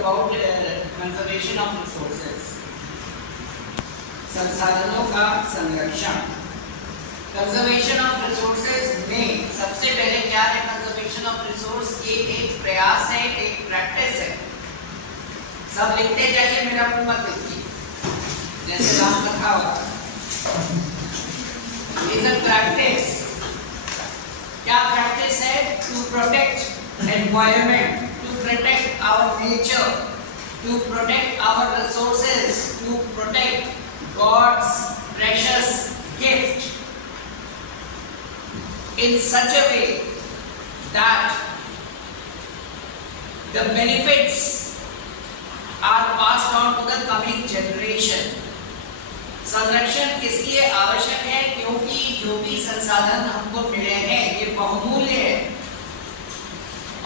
about conservation of resources. संसाधनों का संरक्षण. कंजर्वेशन ऑफ रिसोर्सेज में सबसे पहले क्या है? कंजर्वेशन ऑफ रिसोर्स ये एक प्रयास है, एक प्रैक्टिस है. सब लिखते जाइए, मेरा मुंह मत लिखिए, जैसे राम कथा होता है. Is a practice. क्या प्रैक्टिस है? To protect environment, to protect our nature, to protect our resources, to protect God's precious gift in such a way that the benefits are passed on to the coming generation. संरक्षण इसलिए आवश्यक है क्योंकि जो भी संसाधन हमको मिले हैं ये बहुमूल्य है,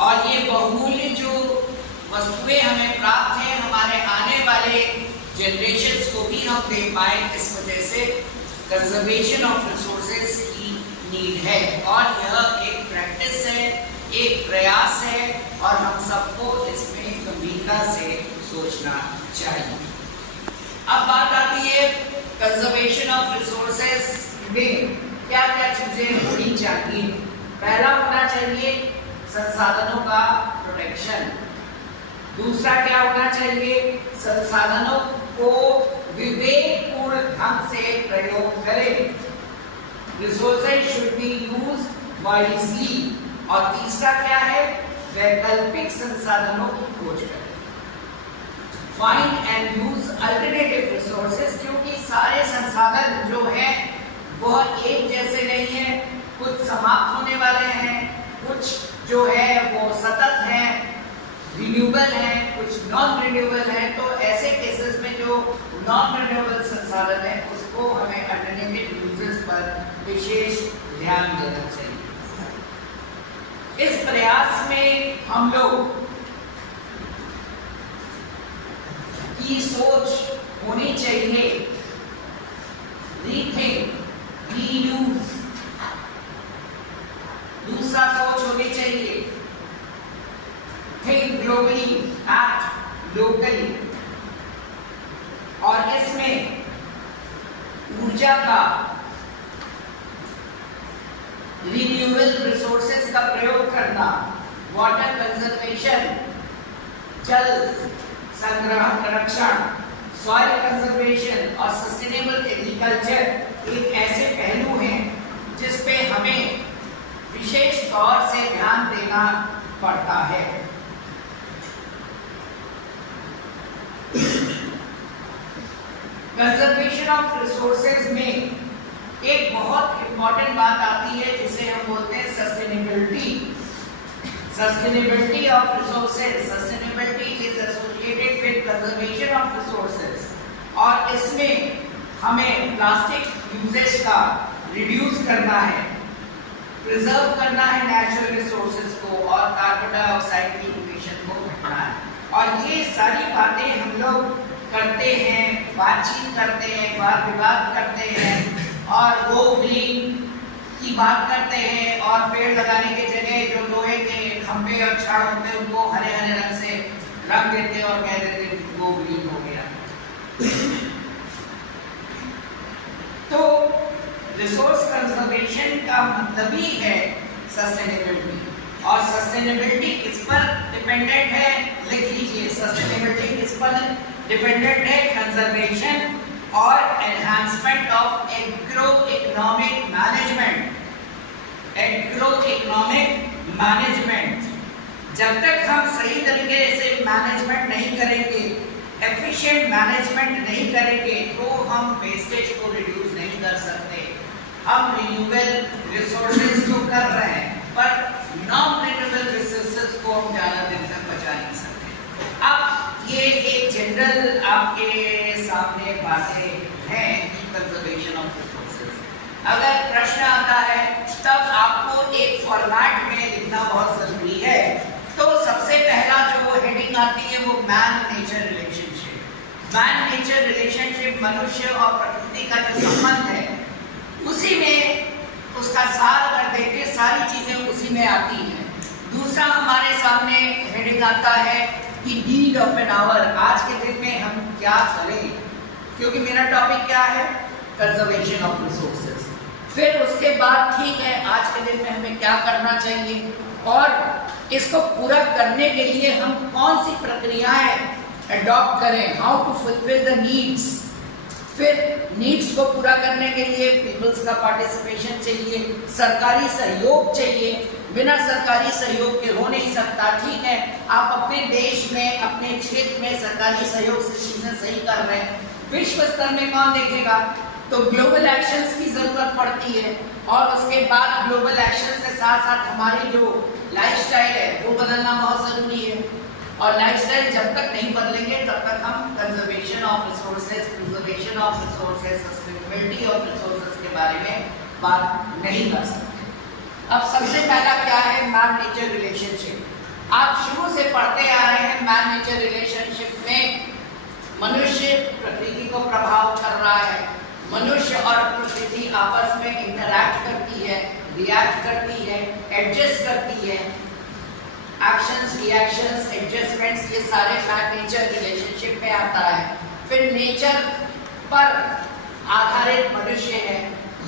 और ये बहुमूल्य जो वस्तुएं हमें प्राप्त हैं हमारे आने वाले जनरेशंस को भी हम दे पाए. इस वजह से कंजर्वेशन ऑफ रिसोर्सेज की नीड है, और यह एक प्रैक्टिस है, एक प्रयास है, और हम सबको इसमें गंभीरता से सोचना चाहिए. अब बात आती है कंजर्वेशन ऑफ रिसोर्सेज में क्या क्या चीजें होनी चाहिए. पहला होना चाहिए संसाधनों का प्रोटेक्शन. दूसरा क्या होना चाहिए? संसाधनों को विवेकपूर्ण ढंग से प्रयोग करें. Resources should be used wisely. और तीसरा क्या है? वैकल्पिक संसाधनों की खोज करें. Find and use alternative resources, क्योंकि सारे संसाधन जो हैं वह एक जैसे नहीं है. कुछ समाप्त होने वाले हैं, कुछ जो है वो सतत हैं, रिन्यूएबल है, कुछ नॉन रिन्यूएबल है. तो ऐसे केसेस में जो नॉन रिन्यूएबल संसाधन है उसको हमें अल्टरनेटिव यूजेस पर विशेष ध्यान देना चाहिए. इस प्रयास में हम लोग की सोच होनी चाहिए रीथिंक, रीयूज. दूसरा सोच होनी चाहिए think globally, act locally. और इसमें ऊर्जा का, रिन्यूएबल रिसोर्सेज का प्रयोग करना, वाटर कंजर्वेशन, जल संग्रह संरक्षण, सॉइल कंजर्वेशन और सस्टेनेबल एग्रीकल्चर एक ऐसे पहलू हैं जिस पे हमें विशेष तौर से ध्यान देना पड़ता है. कंजर्वेशन ऑफ रिसोर्सेज में एक बहुत इंपॉर्टेंट बात आती है जिसे हम बोलते हैं sustainability. Sustainability of resources. Sustainability is associated with conservation of resources, और इसमें हमें प्लास्टिक यूजेज का रिड्यूस करना है, प्रिजर्व करना है नेचुरल रिसोर्सेज को, और कार्बन डाइऑक्साइड की इमिशन को घटाना है. और ये सारी बातें हम लोग करते हैं, बातचीत करते हैं, वाद विवाद करते हैं, और गो ग्रीन की बात करते हैं, और पेड़ लगाने के जगह जो लोहे के खंभे और छड़ होते हैं उनको हरे हरे रंग से रंग देते हैं और कह देते हैं गो ग्रीन हो गया. तो रिसोर्स कंजर्वेशन का मतलब ही है सस्टेनेबिलिटी, और सस्टेनेबिलिटी किस पर डिपेंडेंट है? लिख लीजिए, सस्टेनेबिलिटी किस पर डिपेंडेंट है? कंजर्वेशन और enhancement of agro economic management. Agro economic management. जब तक हम सही तरीके से मैनेजमेंट नहीं करेंगे, एफिशिएंट मैनेजमेंट नहीं करेंगे, तो हम वेस्टेज को रिड्यूस नहीं कर सकते. हम रिन्यूएबल रिसोर्सेज तो कर रहे हैं, पर नॉन रिन्यूएबल रिसोर्सेज को हम ज़्यादा दिन तक बचा नहीं सकते. अब ये एक जनरल आपके सामने बातें हैं कंजर्वेशन ऑफ रिसोर्सेज. अगर प्रश्न आता है तब आपको एक फॉर्मेट में लिखना बहुत जरूरी है. तो सबसे पहला जो हेडिंग आती है वो man nature relationship. Man nature relationship मनुष्य और प्रकृति का जो संबंध है उसी में उसका सार अगर देखें सारी चीजें उसी में आती हैं. दूसरा हमारे सामने हेडिंग आता है कि नीड ऑफ एन आवर, आज के दिन में हम क्या करें, क्योंकि मेरा टॉपिक क्या है, कंजर्वेशन ऑफ रिसोर्सेज। फिर उसके बाद ठीक है आज के दिन में हमें क्या करना चाहिए और इसको पूरा करने के लिए हम कौन सी प्रक्रियाएं अडॉप्ट करें, how to fulfil the needs. फिर नीड्स को पूरा करने के लिए पीपल्स का पार्टिसिपेशन चाहिए, सरकारी सहयोग चाहिए, बिना सरकारी सहयोग के हो नहीं सकता। ठीक है, आप अपने देश में अपने क्षेत्र में सरकारी सहयोग से चीजें सही कर रहे हैं, विश्व स्तर में कौन देखेगा, तो ग्लोबल एक्शंस की जरूरत पड़ती है। और उसके बाद ग्लोबल एक्शंस के साथ साथ हमारी जो लाइफस्टाइल है वो बदलना बहुत जरूरी है, और लाइफस्टाइल जब तक नहीं बदलेंगे तब तक हम conservation of resources, preservation of resources, sustainability of resources के बारे में बात नहीं कर सकते। अब सबसे पहला क्या है, मैन नेचर रिलेशनशिप। आप शुरू से पढ़ते आ रहे हैं मैन नेचर रिलेशनशिप में मनुष्य प्रकृति को प्रभाव कर रहा है, मनुष्य और प्रकृति आपस में इंटरैक्ट करती है, रिएक्ट करती है, एडजस्ट करती है, एक्शंस, रिएक्शंस, एडजस्टमेंट्स, ये सारे मैन नेचर रिलेशनशिप में आता है। फिर नेचर पर आधारित मनुष्य है,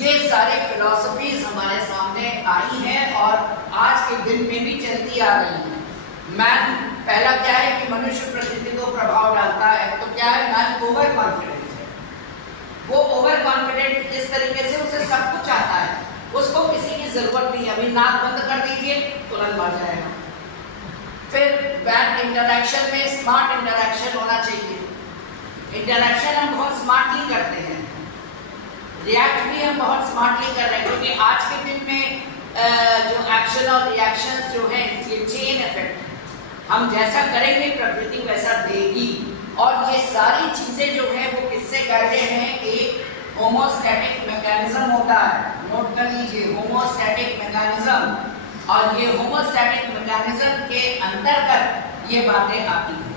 ये सारी फिलॉसफीज हमारे सामने आई हैं और आज के दिन में भी चलती आ रही हैं। मैन पहला क्या है कि मनुष्य प्रकृति को प्रभाव डालता है, तो क्या है, मैन ओवर कॉन्फिडेंट है। वो ओवर कॉन्फिडेंट इस तरीके से उसे सब कुछ आता है, उसको किसी की जरूरत नहीं, अभी नाक बंद कर दीजिए तुरंत मर जाएगा। फिर मैन इंटरैक्शन में स्मार्ट इंटरैक्शन होना चाहिए, इंटरैक्शन हम बहुत स्मार्टली करते हैं, रिएक्ट भी हम बहुत स्मार्टली कर रहे हैं, क्योंकि आज के दिन में जो एक्शन और रिएक्शंस जो है ये चेन इफेक्ट है, हम जैसा करेंगे प्रकृति वैसा देगी। और ये सारी चीजें जो है वो किससे गाइडेड हैं, एक होमोस्टैटिक मैकेनिज्म होता है, नोट कर लीजिए, होमोस्टैटिक मैकेनिज्म, और ये होमोस्टैटिक मैकेनिज्म के अंतर्गत ये बातें आती हैं।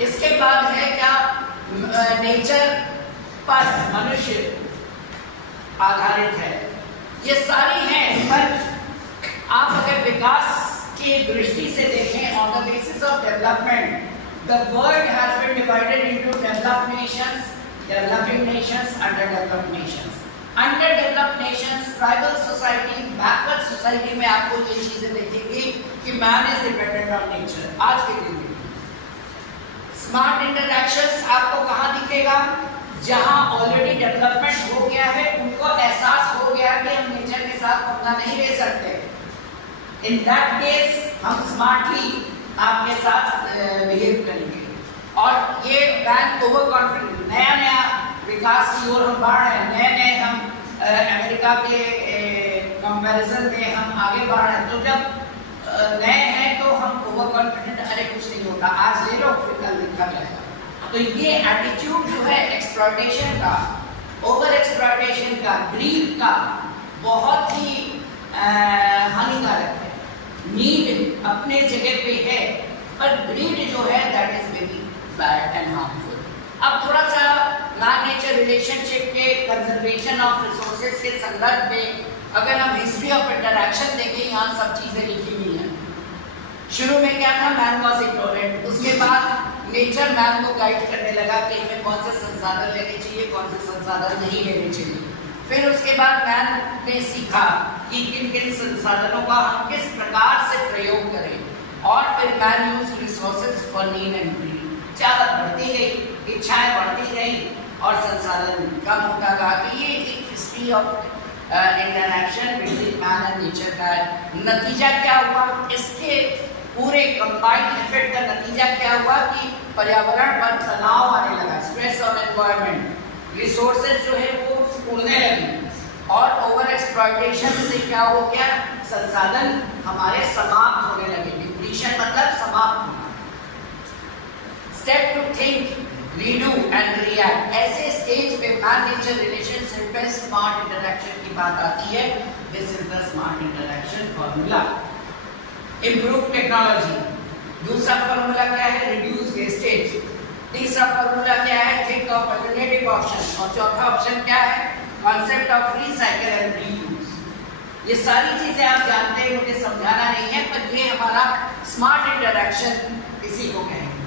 इसके बाद है क्या, नेचर पर मनुष्य आधारित है, ये सारी हैं। पर आप अगर विकास की दृष्टि से देखें, on the basis of development, the world has been divided into developed nations, developing nations, under developed nations. Under developed nations, tribal society, backward society में आपको ये चीजें देखेंगी कि man is dependent on nature आज के दिन में। स्मार्ट इंटरैक्शंस आपको कहाँ दिखेगा, जहां ऑलरेडी डेवलपमेंट हो गया है, उनको एहसास हो गया कि हम नेचर के साथ पंगा नहीं ले सकते। इन दैट केस हम स्मार्टली आपके साथ बिहेव करेंगे। और ये मैन ओवर कॉन्फिडेंट, नया नया विकास की ओर हम बढ़ रहे हैं, नए नए हम अमेरिका के कंपैरिजन में हम आगे बढ़ रहे हैं। तो जब नए हैं तो हम ओवर कॉन्फिडेंट, अरे कुछ नहीं होता, आज ले लो फिर कल लिखा जाएगा। तो ये एटीट्यूड जो है एक्सप्लॉयटेशन का, ओवर एक्सप्लॉयटेशन का, ग्रीड का, बहुत ही हानिकारक है। नीड अपने जगह पे है, पर ग्रीड जो है that is very bad and harmful. अब थोड़ा सा मैन नेचर रिलेशनशिप के कंजर्वेशन ऑफ रिसोर्सेज के संदर्भ में अगर हम हिस्ट्री ऑफ इंटरैक्शन देखें, यहाँ सब चीजें लिखी हुई हैं। शुरू में क्या था, मैन वॉज इग्नोरेंट, उसके बाद नेचर मैन को गाइड करने लगा कि हमें कौन से संसाधन लेने चाहिए, कौन से संसाधन नहीं लेने चाहिए। फिर उसके बाद मैन ने सीखा कि किन किन संसाधनों का हम किस प्रकार से प्रयोग करें, और फिर man use resources for need and greed. चाहत बढ़ती गई, इच्छाएं बढ़ती गई और संसाधन कम होता गया। तो ये एक history of interaction between man and nature का है। नतीजा क्या हुआ, इसके पूरे कंबाइंड इफेक्ट का नतीजा क्या हुआ कि पर्यावरण पर तनाव आने लगा, स्ट्रेस ऑन एनवायरनमेंट, रिसोर्सेज जो है वो उड़ने लगी, और ओवर एक्सप्लॉयटेशन से क्या हो गया, संसाधन हमारे समाप्त होने लगे। डिप्लीशन मतलब समाप्त होना। Step to think, redo and react, ऐसे स्टेज पे मैन नेचर रिलेशनशिप में स्मार्ट इंटरैक्शन की बात आती है। This is the smart interaction formula. Improve technology, दूसरा फॉर्मूला क्या है, रिड्यूस वेस्टेज। तीसरा फॉर्मूला क्या है, थिंक ऑफ अल्टरनेटिव ऑप्शन। और चौथा ऑप्शन क्या है, concept of recycle and reuse. ये सारी चीजें आप जानते हैं, मुझे समझाना नहीं है, पर ये हमारा स्मार्ट इंटरैक्शन इसी को कहेंगे।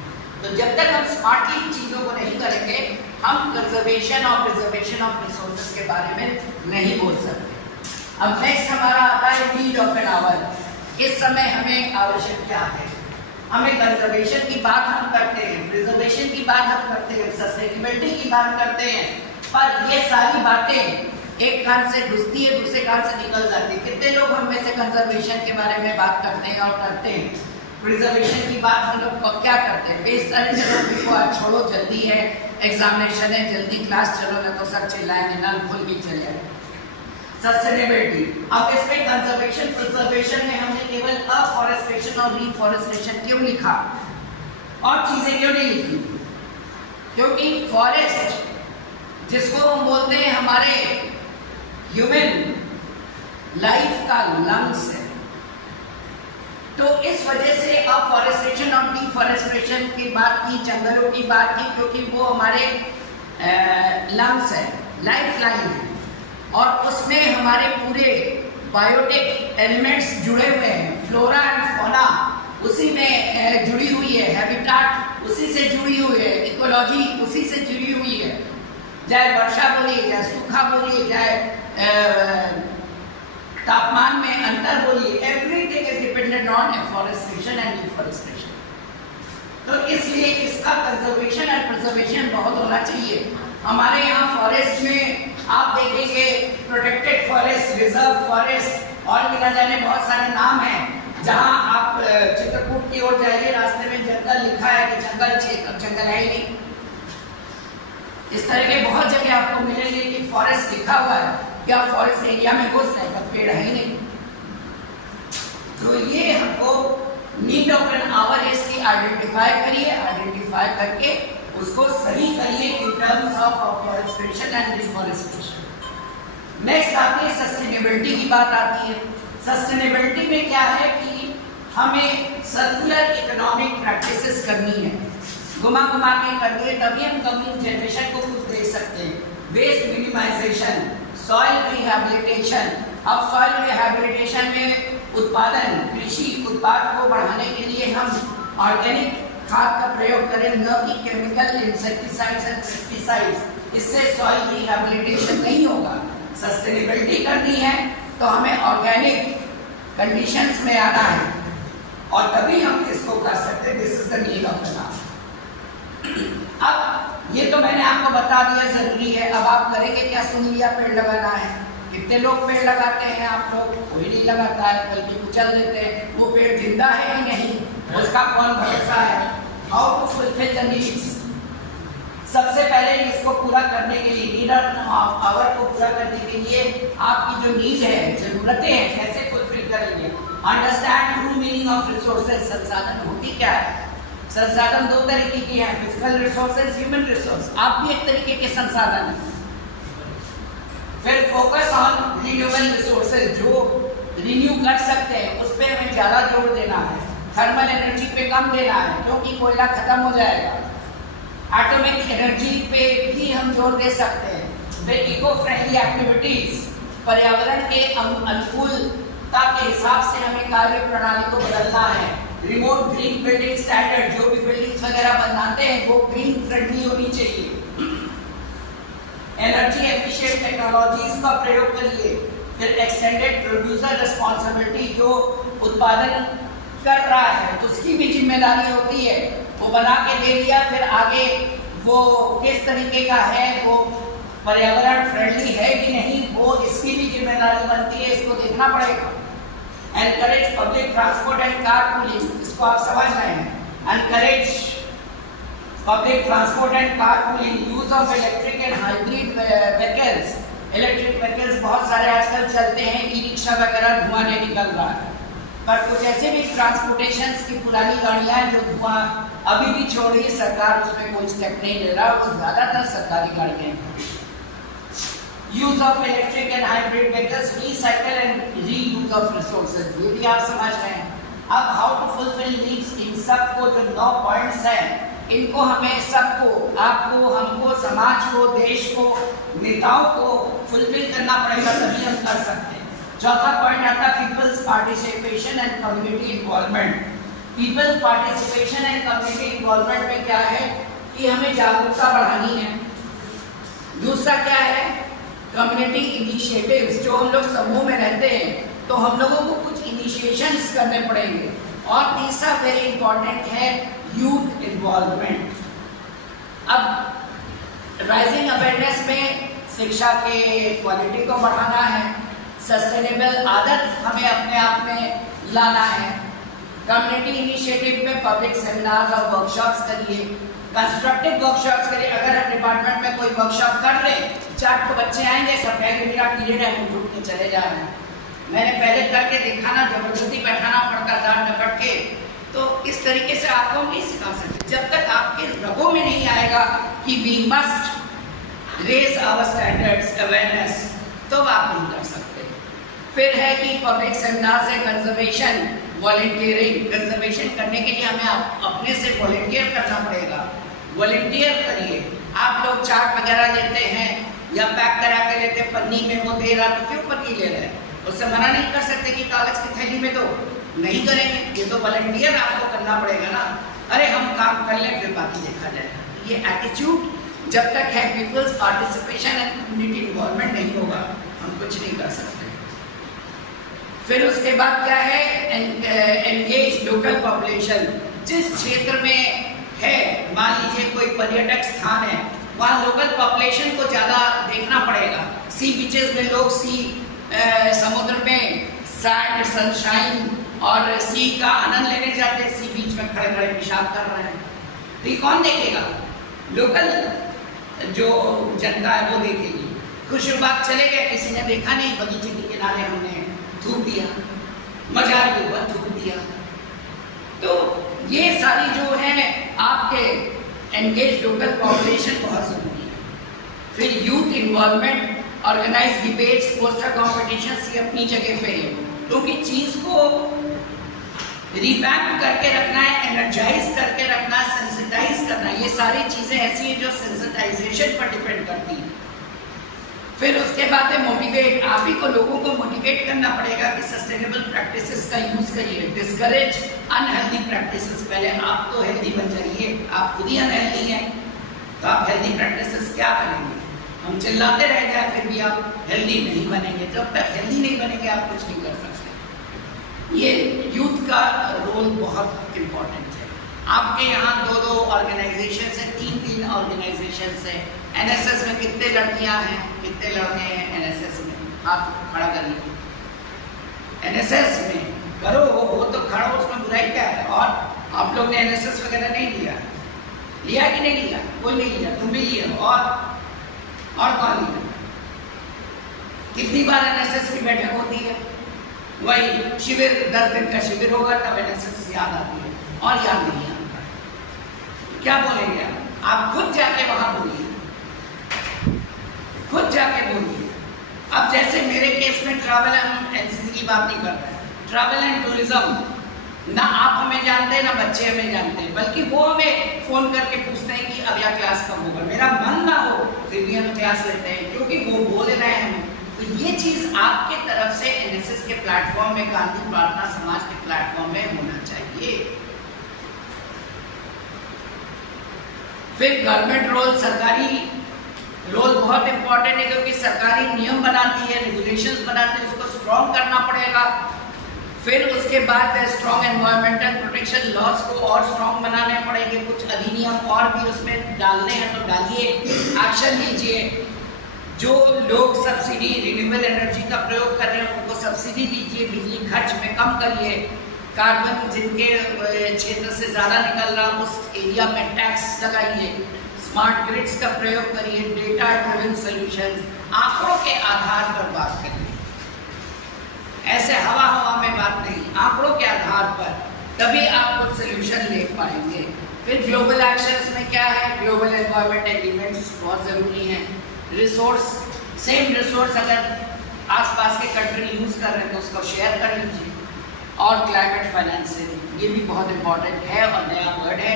तो जब तक हम स्मार्टली इन चीजों को नहीं करेंगे, हम कंजर्वेशन और प्रिजर्वेशन ऑफ रिसोर्सेज के बारे में नहीं बोल सकते। अब नेक्स्ट हमारा आता है नीड ऑफ एन आवर। इस समय हमें आवश्यक क्या है? हमें कंजर्वेशन की बात हम करते हैं, प्रिजर्वेशन की बात हम करते हैं, सस्टेनेबिलिटी की बात करते हैं, पर ये सारी बातें एक कान से घुसती है, दूसरे कान से निकल जाती है। कितने लोग हम में से कंजर्वेशन के बारे में बात करते हैं और करते हैं, प्रिजर्वेशन की बात हम लोग क्या करते हैं? बेस्ड चलो आज छोड़ो, जल्दी है, एग्जामिनेशन है, जल्दी क्लास चलो, ना तो सब चिल्लाएंगे, नल खुल भी चले। सस्टेनेबिलिटी, अब इसमें कंजर्वेशन प्रिजर्वेशन में हमने केवल अफॉरेस्टेशन और रिफॉरेस्टेशन क्यों लिखा और चीजें क्यों नहीं लिखी? क्योंकि फॉरेस्ट जिसको हम बोलते हैं हमारे ह्यूमन लाइफ का लंग्स है, तो इस वजह से अफॉरेस्टेशन और डिफॉरेस्टेशन की बात की, जंगलों की बात की, क्योंकि वो हमारे लंग्स है, लाइफ लाइन है, और उसमें हमारे पूरे बायोटिक एलिमेंट्स जुड़े हुए हैं, फ्लोरा एंड फौना उसी में जुड़ी हुई है, हैबिटाट उसी से जुड़ी हुई है, इकोलॉजी उसी से जुड़ी हुई है। चाहे वर्षा बोलिए, चाहे सूखा बोलिए, चाहे तापमान में अंतर बोलिए, everything is dependent on afforestation and deforestation. तो इसलिए इसका कंजर्वेशन एंड प्रिजर्वेशन बहुत होना चाहिए। हमारे यहाँ फॉरेस्ट में आप देखेंगे प्रोटेक्टेड फॉरेस्ट, रिजर्व फॉरेस्ट और भी न जाने बहुत सारे नाम हैं। जहाँ आप चित्रकूट की ओर जाइए, रास्ते में जंगल लिखा है कि जंगल क्षेत्र, जंगल है ही नहीं। इस तरह के बहुत जगह आपको मिलेंगे कि फॉरेस्ट लिखा हुआ है, क्या फॉरेस्ट एरिया में घुस रहे पर पेड़ है ही नहीं। तो ये हमको नीड ऑफ एन आवर इसकी आइडेंटिफाई करिए, आइडेंटिफाई करके उसको सही करिए in terms of afforestation and deforestation. Next आती है सस्टेनेबिलिटी की बात आती है। सस्टेनेबिलिटी में क्या है कि हमें सर्कुलर इकोनॉमिक प्रैक्टिसेस करनी है, घुमा घुमा के करिए, तभी हम कमिंग जनरेशन को कुछ दे सकते हैं। Waste minimisation, soil rehabilitation. अब सॉइल रिहैबिलिटेशन में उत्पादन, कृषि उत्पाद को बढ़ाने के लिए हम ऑर्गेनिक खाद का प्रयोग करें, न कि केमिकल इंसेक्टिसाइड्स एंड पेस्टिसाइड्स। इससे सॉइल रिहैबिलिटेशन नहीं होगा। सस्टेनेबिलिटी करनी है तो हमें ऑर्गेनिक कंडीशंस में आना है और तभी हम इसको कर सकते हैं। This is the need of an hour. अब ये तो मैंने आपको बता दिया जरूरी है। अब आप करेंगे क्या? सुन लिया, पेड़ लगाना है। कितने लोग पेड़ लगाते हैं? आप लोग कोई नहीं लगाता है, बल्कि कुचल देते हैं। वो पेड़ जिंदा है कि नहीं उसका कौन भरोसा है? How to fulfil the needs. सबसे पहले इसको पूरा करने के लिए, नीड ऑफ आवर को पूरा करने के लिए आपकी जो नीड है, जरूरतें हैं, कैसे फुलफिल करेंगे? Understand true meaning of resources. संसाधन होती क्या है? संसाधन दो तरीके की हैं, फिजिकल रिसोर्सेज, ह्यूमन रिसोर्स। आप भी एक तरीके के संसाधन हैं। फिर फोकस ऑन रिन्यूएबल रिसोर्सेज, जो रिन्यू कर सकते हैं उस पर हमें ज्यादा जोर देना है। थर्मल एनर्जी पे कम देना है क्योंकि कोयला खत्म हो जाएगा। एटॉमिक एनर्जी पे भी हम जोर दे सकते हैं। फिर इको फ्रेंडली एक्टिविटीज, पर्यावरण के अनुकूलता के हिसाब से हमें कार्य प्रणाली को बदलना है। रिमोट ग्रीन बिल्डिंग स्टैंडर्ड, जो भी बिल्डिंग्स वगैरह बनाते हैं वो ग्रीन फ्रेंडली होनी चाहिए। एनर्जी एफिशिएंट टेक्नोलॉजीज का प्रयोग करिए। फिर एक्सटेंडेड प्रोड्यूसर रिस्पांसिबिलिटी, जो उत्पादन कर रहा है उसकी भी जिम्मेदारी होती है। वो बना के दे दिया, फिर आगे वो किस तरीके का है, वो पर्यावरण फ्रेंडली है कि नहीं, वो इसकी भी जिम्मेदारी बनती है, इसको देखना पड़ेगा। Encourage public transport and car pooling, इसको आप समझ रहे हैं। Encourage public transport and car pooling, use of electric and hybrid vehicles. Electric vehicles बहुत सारे आजकल चलते हैं, ई रिक्शा वगैरह धुआं नहीं निकल रहा है, पर कुछ ऐसे भी ट्रांसपोर्टेशन की पुरानी गाड़ियां हैं जो धुआं अभी भी छोड़ रही है। सरकार उसमें कोई स्टेप नहीं ले रहा, वो ज्यादातर सरकारी गाड़ियां हैं। Use of electric and hybrid vehicles, recycle and reuse of resources, ये भी आप समझ रहे हैं। अब हाउ टू फुलफिल नीड्स, इन सबको जो 9 पॉइंट्स हैं, इनको हमें सबको, आपको, हमको, समाज को, देश को, नेताओं को फुलफिल करना पड़ेगा, तभी हम कर सकते हैं। चौथा पॉइंट आता है peoples participation and community involvement. People participation and community involvement में क्या है कि हमें जागरूकता बढ़ानी है। दूसरा क्या है, कम्युनिटी इनिशिएटिव्स, जो हम लोग समूह में रहते हैं तो हम लोगों को कुछ इनिशिएशंस करने पड़ेंगे। और तीसरा वेरी इंपॉर्टेंट है यूथ इन्वॉल्वमेंट। अब राइजिंग अवेयरनेस में शिक्षा के क्वालिटी को बढ़ाना है, सस्टेनेबल आदत हमें अपने आप में लाना है। कम्युनिटी इनिशिएटिव में पब्लिक सेमिनार्स और वर्कशॉप्स करिए, कंस्ट्रक्टिव वर्कशॉप्स करिए। अगर हम डिपार्टमेंट में कोई वर्कशॉप कर रहे, 4 तो बच्चे आएंगे, सब कहेंगे मेरा पीरियड है, हम उठ के चले जा रहे हैं। मैंने पहले करके देखा ना, जबरदस्ती बैठाना पड़ता था डपट के, तो इस तरीके से आपको हम नहीं सिखा सकते। जब तक आपके रगों में नहीं आएगा कि we must raise our standards awareness, तो आप नहीं कर सकते। फिर है कि पब्लिक सेमिनार से कंजर्वेशन, वॉलंटियरिंग। कंजर्वेशन करने के लिए हमें अपने से वॉलंटियर करना पड़ेगा। वॉलंटियर करिए। आप लोग चार्ट वगैरह लेते हैं या पैक करा के लेते, पन्नी में वो दे रहा तो क्यों पन्नी ले रहे हैं? उससे मना नहीं कर सकते कि कागज की थैली में तो नहीं करेंगे, ये तो वॉलंटियर आपको करना पड़ेगा ना। अरे हम काम कर लें फिर बाकी देखा जाएगा। ये एटीट्यूड जब तक है peoples participation and community involvement नहीं होगा, हम कुछ नहीं कर सकते। फिर उसके बाद क्या है, एंगेज लोकल पॉपुलेशन। जिस क्षेत्र में है, मान लीजिए कोई पर्यटक स्थान है, वहाँ लोकल पॉपुलेशन को ज़्यादा देखना पड़ेगा। सी बीचेस में लोग समुद्र में सैंड, सनशाइन और सी का आनंद लेने जाते हैं, सी बीच में खड़े खड़े पेशाब कर रहे हैं, तो ये कौन देखेगा? लोकल जो जनता है वो देखेगी। खुशबाग चले गए, किसी ने देखा नहीं, बगीचे के किनारे हमने थूक दिया, मजार के ऊपर थूक दिया। तो ये सारी जो है आपके एंगेज लोकल पॉपुलेशन बहुत जरूरी है। फिर youth involvement, organise debates, poster competitions, ये अपनी जगह पे है, क्योंकि चीज को रिवैम्प करके रखना है, एनर्जाइज करके रखना है, सेंसिटाइज करना है। ये सारी चीजें ऐसी हैं जो सेंसिटाइजेशन पर डिपेंड करती हैं। फिर उसके बाद है मोटिवेट। आप ही को लोगों को मोटिवेट करना पड़ेगा कि सस्टेनेबल प्रैक्टिसेस का यूज करिए। Discourage unhealthy practices. पहले आप तो हेल्दी बन जाइए, आप खुद ही अनहेल्दी हैं तो आप हेल्दी प्रैक्टिसेस क्या करेंगे? हम चिल्लाते रह जाए फिर भी आप हेल्दी नहीं बनेंगे। जब तक हेल्दी नहीं बनेंगे आप कुछ नहीं कर सकते। ये यूथ का रोल बहुत इम्पोर्टेंट है। आपके यहाँ 2-2 ऑर्गेनाइजेशन है, 3-3 ऑर्गेनाइजेशन है। एनएसएस में कितने लड़कियां हैं, कितने लड़के हैं एनएसएस में? आप खड़ा करिए। एनएसएस में करो, वो तो खड़ा, उसमें बुराई क्या है? और आप लोग ने एनएसएस वगैरह नहीं लिया कि नहीं लिया? कोई नहीं लिया, तुम भी लिए। और कौन लिया? कितनी बार एनएसएस की बैठक होती है? वही शिविर, 10 दिन का शिविर होगा तब एनएसएस याद आती है, और याद नहीं आता। क्या बोलेंगे आप? खुद जाके वहां बोलिए, खुद जाके बोलिए। अब जैसे मेरे केस में ट्रैवल एंड एनसीसी की बात नहीं कर रहे हैं, ट्रैवल एंड टूरिज्म, ना आप हमें जानते हैं ना बच्चे हमें जानते हैं, बल्कि वो हमें फोन करके पूछते हैं कि अगला क्लास कब होगा। मेरा मन ना हो फिर भी हम क्लास लेते हैं, क्योंकि वो बोल रहे हैं हमें। तो ये चीज आपके तरफ से एनएसएस के प्लेटफॉर्म में, गांधी प्रार्थना समाज के प्लेटफॉर्म में होना चाहिए। फिर गवर्नमेंट रोल, सरकारी रोल बहुत इंपॉर्टेंट है, क्योंकि सरकारी नियम बनाती है, रेगुलेशंस बनाती है, उसको स्ट्रॉन्ग करना पड़ेगा। फिर उसके बाद स्ट्रॉन्ग एनवायरमेंटल प्रोटेक्शन लॉज को और स्ट्रॉन्ग बनाने पड़ेंगे। कुछ अधिनियम और भी उसमें डालने हैं तो डालिए, एक्शन लीजिए। जो लोग सब्सिडी, रिन्यूएबल एनर्जी का प्रयोग कर रहे हैं उनको सब्सिडी दीजिए, बिजली खर्च में कम करिए। कार्बन जिनके क्षेत्र से ज़्यादा निकल रहा उस एरिया में टैक्स लगाइए। स्मार्ट ग्रिड्स का प्रयोग करिए, डेटा ड्रिवन सॉल्यूशंस, आंकड़ों के आधार पर बात करिए। ऐसे हवा में बात नहीं, आंकड़ों के आधार पर, तभी आप कुछ सॉल्यूशन ले पाएंगे। फिर ग्लोबल एक्शंस में क्या है? ग्लोबल एनवायरनमेंट एग्रीमेंट्स बहुत ज़रूरी हैं। रिसोर्स, सेम रिसोर्स अगर आसपास के कंट्री यूज़ कर रहे हैं तो उसको शेयर कर लीजिए। और क्लाइमेट फाइनेंसिंग, ये भी बहुत इम्पॉर्टेंट है और नया वर्ड है।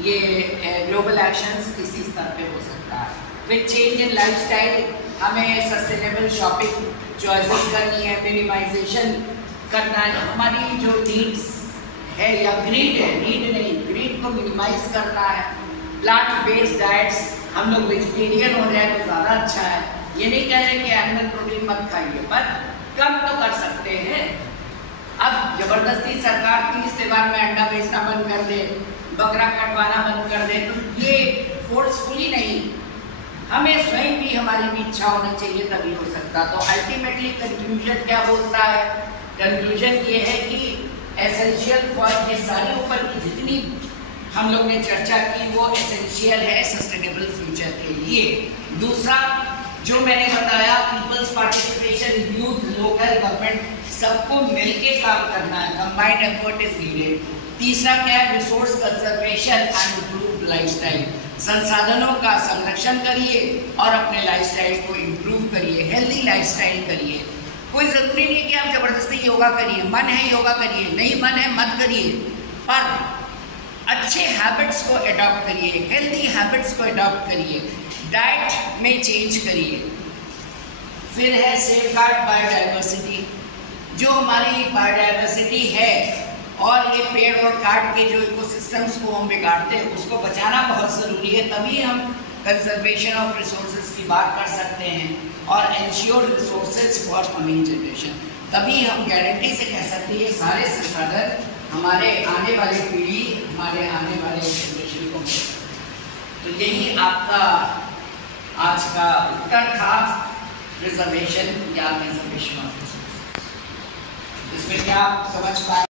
ये ग्लोबल एक्शंस इसी स्तर पे हो सकता है। फिर चेंज इन लाइफस्टाइल, हमें सस्टेनेबल शॉपिंग चॉइसेस करनी है, मिनिमाइजेशन करना है, हमारी जो नीड्स है या ग्रीड है, नीड नहीं, ग्रीड को मिनिमाइज करना है। प्लांट बेस्ड डाइट्स, हम लोग वेजिटेरियन हो जाए तो ज़्यादा अच्छा है। ये नहीं कह रहे कि एनिमल प्रोटीन मत खाइए, पर कम तो कर सकते हैं। अब जबरदस्ती सरकार 30 त्योहार में अंडा बेचना बंद कर दे, बकरा कटवाना बंद कर दे, तो ये फोर्सफुली नहीं, हमें स्वयं भी हमारी भी इच्छा होनी चाहिए, तभी हो सकता। तो अल्टीमेटली कंक्लूजन क्या बोलता है? कंक्लूजन ये है कि एसेंशियल फॉर ये सारी ऊपर की जितनी हम लोग ने चर्चा की वो एसेंशियल है सस्टेनेबल फ्यूचर के लिए। दूसरा जो मैंने बताया, peoples participation, youth, local government, सबको मिलके काम करना है, कंबाइंड एफर्ट इज नीडेड। तीसरा क्या है? Resource conservation and improved lifestyle, संसाधनों का संरक्षण करिए और अपने लाइफस्टाइल को इम्प्रूव करिए, हेल्दी लाइफस्टाइल करिए। कोई ज़रूरी नहीं कि आप जबरदस्ती योगा करिए, मन है योगा करिए, नहीं मन है मत करिए, पर अच्छे हैबिट्स को अडॉप्ट करिए, हेल्दी हैबिट्स को अडॉप्ट करिए, डाइट में चेंज करिए। फिर है सेफगार्ड बायोडाइवर्सिटी, जो हमारी बायोडाइवर्सिटी है और ये पेड़ और काट के जो इकोसिस्टम्स को हम बिगाड़ते हैं उसको बचाना बहुत ज़रूरी है। तभी हम कंजर्वेशन ऑफ रिसोर्सेज की बात कर सकते हैं और ensure resources for coming generation. तभी हम गारंटी से कह सकते हैं सारे संसाधन हमारे आने वाली पीढ़ी, हमारे आने वाले जनरेशन को मिले। तो यही आपका आज का उत्तर था, रिजर्वेशन या रिजर्वेशन ऑफ रिसोर्सेज। इसमें क्या समझ पाए?